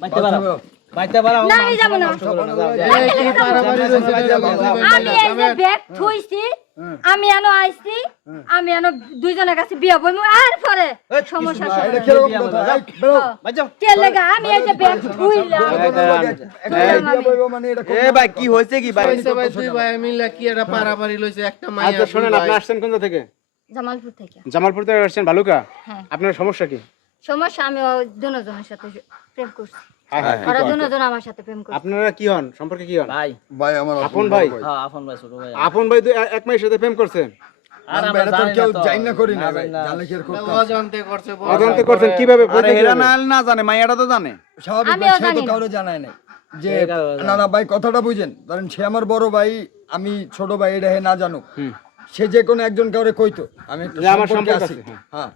বাইতে পারো বাইতে পারো না আমি যাব না আমি এই যে ব্যাগ থুইছি আমি এনো আইছি আমি এনো দুইজনের কাছে বিয়া বইমু আর পরে সমস্যা এটা কি রকম কথা বাজাও কে লাগা আমি এই যে ব্যাগ থুইলাম এ ভাই কি হইছে কি ভাই ভাই তুই ভাই মিলা কি একটা পারাপারি লইছে একটা মাইয়া আচ্ছা শুনেন, আপনি আসছেন কোন জায়গা থেকে? জামালপুর থেকে জামালপুর থেকে আসছেন ভালুকা। হ্যাঁ আপনার সমস্যা কি? সমস্যা আমি দুজনের সাথে প্রেম করছি হ্যাঁ হ্যাঁ। ওরা দুজন আমার সাথে প্রেম করছে আপনারা কি হন, সম্পর্কে কি হন? ভাই ভাই আমার আপন ভাই? হ্যাঁ আপন ভাই ছোট ভাই আপন ভাই তো এক মাসের সাথে প্রেম করছেন? আর আমরা আমরা তো জানি কেউ না তো জানি না করি না না ভাই জানি না। জানলে কি আর করতাম অজান্তে করছে অজান্তে করছেন কিভাবে? আরে এরা না জানে, মাইয়াটা তো জানে। স্বাভাবিক আমিও সে তো জানি না। কাউরে জানায় নাই যে সে কাউরে জানায় না না ভাই কথাটা বুঝেন, ধরেন সে আমার বড় ভাই আমি ছোট ভাই, এটা হে না জানুক, সে যে কোনো একজন কাউরে কইতো আমি একটা যে আমার সম্পর্কে সম্পর্ক আছি, আছে, হ্যাঁ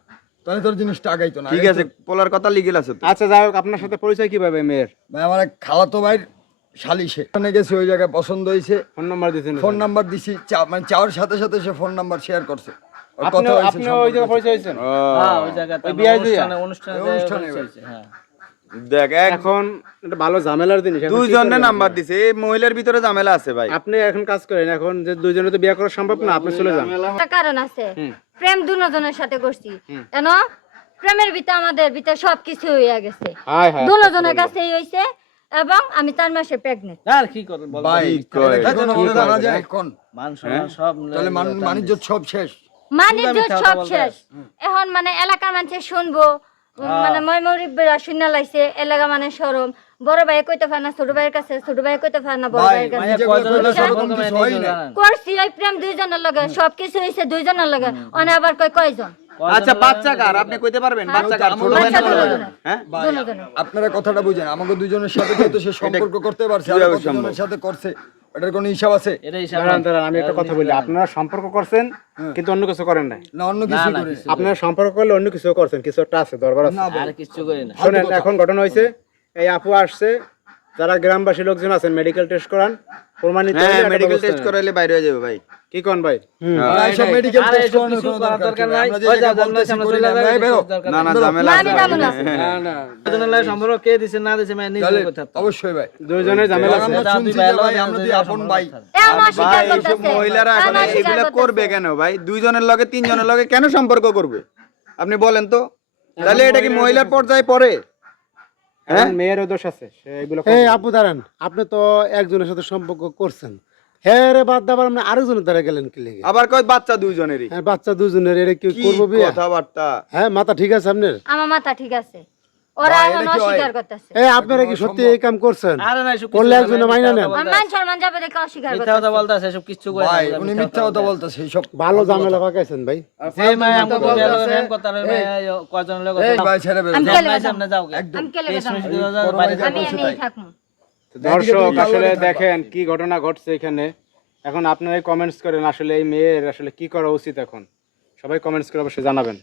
তাহলে তোর জিনিসটা আগাইতো না। ঠিক আছে, পোলার কথা লিগেল আছে তো। আচ্ছা যাই হোক, আপনার সাথে পরিচয় কিভাবে মেয়ের? ভাই আমার এক খালাতো ভাইয়ের শালি, সে ওখানে গেছে, ওই জায়গায় পছন্দ হয়েছে, ফোন নাম্বার দিয়েছেন? ফোন নাম্বার দিছি, মানে চাওয়ার সাথে সাথে সে ফোন নাম্বার শেয়ার করছে, ওর আপনি কথা হয়েছে, আপনি ওই জায়গায় সম্পর্ক পরিচয় হয়েছেন? হ্যাঁ ওই জায়গাতে ওই বিয়ে দিয়ে? অনুষ্ঠানে অনুষ্ঠানে হয়েছে হ্যাঁ দেখ, এখন এটা ভালো ঝামেলার জিনিস। এখন কি দুইজনে করবেন? নাম্বার দিছে, এই মহিলার ভিতরে ঝামেলা আছে ভাই। আপনি এখন কাজ করেন, এখন যে দুইজনে তো বিয়ে করা সম্ভব না, আপনি চলে যান। একটা কারণ আছে প্রেম দুজনের সাথে করছি কেন প্রেমের ভিতরে আমাদের ভিতরে সবকিছু হইয়া গেছে হায় হায়। দুজনের কাছেই হইছে এবং আমি 4 মাসে প্রেগনেন্ট আর কি করবেন বল ভাই কয়? এটা কি কোনো ভাবে জানা যায় কোন? মান সম্মান সব তাহলে বাণিজ্য সব শেষ। বাণিজ্য মিথ্যা কথা সব বলতে শেষ এখন মানে এলাকার মানুষ শুনবো মানে ময়মরিবরা শুনে লাইছে এলাকা মানে শরম বড় ভাই কইতে পারে না ছোট ভাইয়ের কাছে, ছোট ভাই কইতে পারে না বড় ভাই, ভাইয়ের কাছে। নিজে করে কইলে সেরকম কিছু হয় না। করছি ওই প্রেম দুইজনের লগে সবকিছু হইছে দুইজনের লগে অনে আবার কয়জন আচ্ছা বাচ্চা কার আপনি কইতে পারবেন? বাচ্চা কার? ছোট ভাই না বাচ্চা বড় ভাই? দুজনের হ্যাঁ দুজনের আপনারা কথাটা বুঝেন, আমাকে দুজনের সাথে যেহেতু সে সম্পর্ক করতে পারছে, আর কিভাবে কতজনের সাথে করছে, এটার কোনো হিসাব আছে? এটাই দাঁড়ান দাঁড়ান, আমি একটা কথা বলি। আপনারা সম্পর্ক করছেন কিন্তু অন্য কিছু করেন নাই। না অন্য কিছু করে? আপনারা সম্পর্ক করলে অন্য কিছু করছেন, কিছু একটা আছে, দরবার আছে। না ভাই, আর কিছু করি না শোনেন, এখন ঘটনা হয়েছে, এই আপু আসছে, যারা গ্রামবাসী লোকজন আছেন মেডিকেল টেস্ট করান, প্রমাণিত হলে হ্যাঁ, একটা মেডিকেল ব্যবস্থা টেস্ট নেন। করাইলে বাইরে হয়ে যাবে ভাই। কি কোন ভাই? না, এইসব মেডিকেল আর টেস্ট এইসব করানোর কিছু কোনো করার দরকার দরকার নাই। নাই আমরা যে ওই যা জায়গায় বললে বলতেছি সামনে করি চলে না, যাবে এই বেরো। না না, ঝামেলা না, আমি আছে। যাবো না। না না, দুজনের লাগে সম্পর্ক কে দিছে না দিছে মানে নিজে তাহলে কথা থাকতো অবশ্যই ভাই, দুইজনের ঝামেলা আছে। আমরা শুনছি যে ভাই আমরা দুই আপন ভাই, এ আমার ভাই স্বীকার এইসব করতেছে মহিলারা এখন আমার স্বীকার এগুলা করতেছে। করবে কেন ভাই? দুইজনের লগে তিনজনের লগে কেন সম্পর্ক করবে? আপনি বলেন তো, তাহলে এটা কি মহিলার পর্যায়ে পড়ে? এখন মেয়েরও দোষ আছে, সে এগুলো এই করে। আপু দাঁড়ান, আপনি তো একজনের সাথে সম্পর্ক করছেন, হ্যাঁ রে বাদ দাবার আপনি আরেকজনের দ্বারা গেলেন কি লেগে? আবার কয় বাচ্চা দুইজনেরই। হ্যাঁ বাচ্চা দুজনের, এটা কি কি করবো বিয়ে? কথাবার্তা! হ্যাঁ মাথা ঠিক আছে আপনার? আমার মাথা ঠিক আছে, ওরা ভাই, এখন এটা কি হয়? অস্বীকার করতেছে এই আপনারা কি সত্যি এই কাম করছেন? আরে না এসব করলে একজনে মাইনা নেন। আমার মান সম্মান যাবে দেখে অস্বীকার মিথ্যা কথা করতেছে বলতাছে এসব কিছু করে ভাই উনি মিথ্যা কথা বলতেছে, এইসব ভালো ঝামেলা পাকাইছেন ভাই। যে মাই আমগো গেল নেম কথা রে মাই কয়জন লোক এই ভাই ছেড়ে বেরো। আমি কেলে যাবো? সামনে যাও আমি কেলে যাবো? বাইরে আমি এমনি থাকবো দর্শক ভালো আসলে লাগে থাকবা। দেখেন কি ঘটনা ঘটছে এখানে। এখন আপনারাই কমেন্টস করেন আসলে এই মেয়ের আসলে কি করা উচিত, এখন সবাই কমেন্টস করে অবশ্যই জানাবেন।